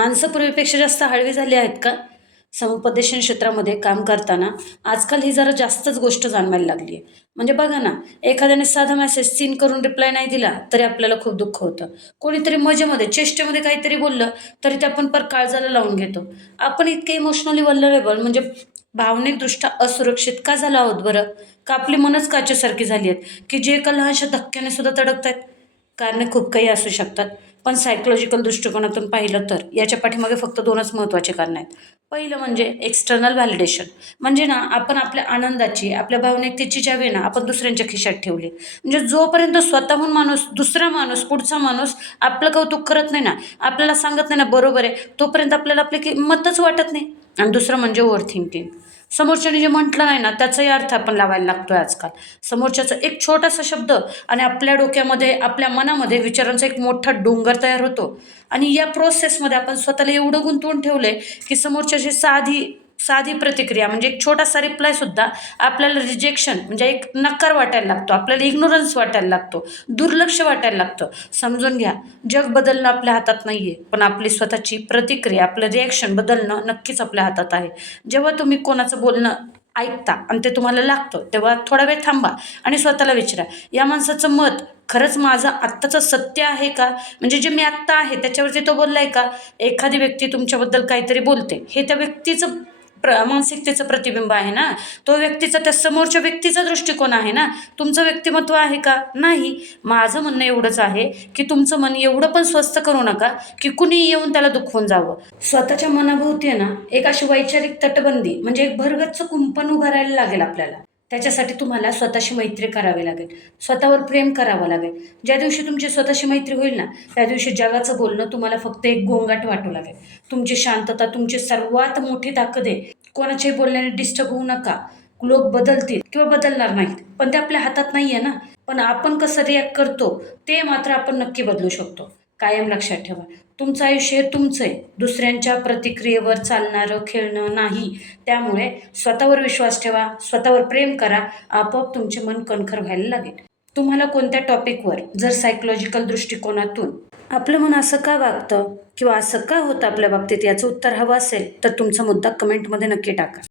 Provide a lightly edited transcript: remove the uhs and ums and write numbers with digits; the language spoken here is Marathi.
माणसं पूर्वीपेक्षा जास्त हळवी झाली आहेत का? समुपदेशन क्षेत्रामध्ये काम करताना आजकाल ही जरा जास्तच गोष्ट जाणवायला लागली आहे. म्हणजे बघा ना, एखाद्याने साधा मेसेज सीन करून रिप्लाय नाही दिला तरी आपल्याला खूप दुःख होतं. कोणीतरी मजेमध्ये, चेष्टेमध्ये काहीतरी बोललं तरी ते आपण काळजाला लावून घेतो. आपण इतके इमोशनली व्हल्नरेबल म्हणजे भावनिकदृष्ट्या असुरक्षित का झालो आहोत बरं? का आपली मनच काचेसारखी झाली आहेत, की जे एका लहानशा धक्क्याने सुद्धा तडकतायत? कारणे खूप काही असू शकतात. पण सायकॉलॉजिकल दृष्टिकोनातून पाहिलं तर याच्या पाठीमागे फक्त 2च महत्त्वाचे कारणं आहेत. पहिलं म्हणजे एक्सटर्नल व्हॅलिडेशन. म्हणजे ना, आपण आपल्या आनंदाची, आपल्या भावनिकतेची चावी ना आपण दुसऱ्यांच्या खिशात ठेवली. म्हणजे जोपर्यंत स्वतःहून माणूस, दुसरा माणूस, पुढचा माणूस आपलं कौतुक करत नाही ना, आपल्याला सांगत नाही ना बरोबर आहे, तोपर्यंत आपल्याला आपली किंमतच वाटत नाही. आणि दुसरं म्हणजे ओव्हर थिंकिंग. समोरच्याने जे म्हटलं नाही ना, त्याचाही अर्थ आपण लावायला लागतोय आजकाल. समोरच्याचा एक छोटासा शब्द आणि आपल्या डोक्यामध्ये, आपल्या मनामध्ये विचारांचा एक मोठा डोंगर तयार होतो. आणि या प्रोसेसमध्ये आपण स्वतःला एवढं गुंतवून ठेवलंय, की समोरच्याची साधी साधी प्रतिक्रिया म्हणजे एक छोटासा रिप्लाय सुद्धा आपल्याला रिजेक्शन म्हणजे एक नकार वाटायला लागतो. आपल्याला इग्नोरन्स वाटायला लागतो. दुर्लक्ष वाटायला लागतं. समजून घ्या, जग बदलणं आपल्या हातात नाहीये, पण आपली स्वतःची प्रतिक्रिया, आपलं रिएक्शन बदलणं नक्कीच आपल्या हातात आहे. जेव्हा तुम्ही कोणाचं बोलणं ऐकता आणि ते तुम्हाला लागतं, तेव्हा थोडा वेळ थांबा आणि स्वतःला विचारा, या माणसाचं मत खरंच माझं आत्ताचं सत्य आहे का? म्हणजे जे मी आत्ता आहे त्याच्यावरती तो बोललाय का? एखादी व्यक्ती तुमच्याबद्दल काहीतरी बोलते, हे त्या व्यक्तीचं मानसिकतेचं प्रतिबिंब आहे ना. तो व्यक्तीचा, त्या समोरच्या व्यक्तीचा दृष्टिकोन आहे ना. तुमचं व्यक्तिमत्व आहे का? नाही. माझं म्हणणं एवढंच आहे, की तुमचं मन एवढं पण स्वस्थ करू नका, की कुणीही येऊन त्याला दुखवून जावं. स्वतःच्या मनाभोवती आहे ना, एक अशी वैचारिक तटबंदी म्हणजे एक भरगच्च कुंपण उभारायला लागेल आपल्याला. त्याच्यासाठी तुम्हाला स्वतःशी मैत्री करावी लागेल. स्वतःवर प्रेम करावं लागेल. ज्या दिवशी तुमची स्वतःशी मैत्री होईल ना, त्या दिवशी जगाचं बोलणं तुम्हाला फक्त एक गोंगाट वाटू लागेल. तुमची शांतता तुमची सर्वात मोठी ताकद आहे. कोणाच्याही बोलण्याने डिस्टर्ब होऊ नका. लोक बदलतील किंवा बदलणार नाहीत, पण ते आपल्या हातात नाहीये ना. पण आपण कसं रिॲक्ट करतो ते मात्र आपण नक्की बदलू शकतो. कायम लक्षात ठेवा, तुमचं आयुष्य हे तुमचं आहे, दुसऱ्यांच्या प्रतिक्रियेवर चालणारं खेळणं नाही. त्यामुळे स्वतःवर विश्वास ठेवा, स्वतःवर प्रेम करा. आपोआप तुमचे मन कणखर व्हायला लागेल. तुम्हाला कोणत्या टॉपिकवर जर सायकॉलॉजिकल दृष्टिकोनातून आपलं मन असं का वागतं किंवा असं का होतं आपल्या बाबतीत याचं उत्तर हवं असेल तर तुमचा मुद्दा कमेंटमध्ये नक्की टाका.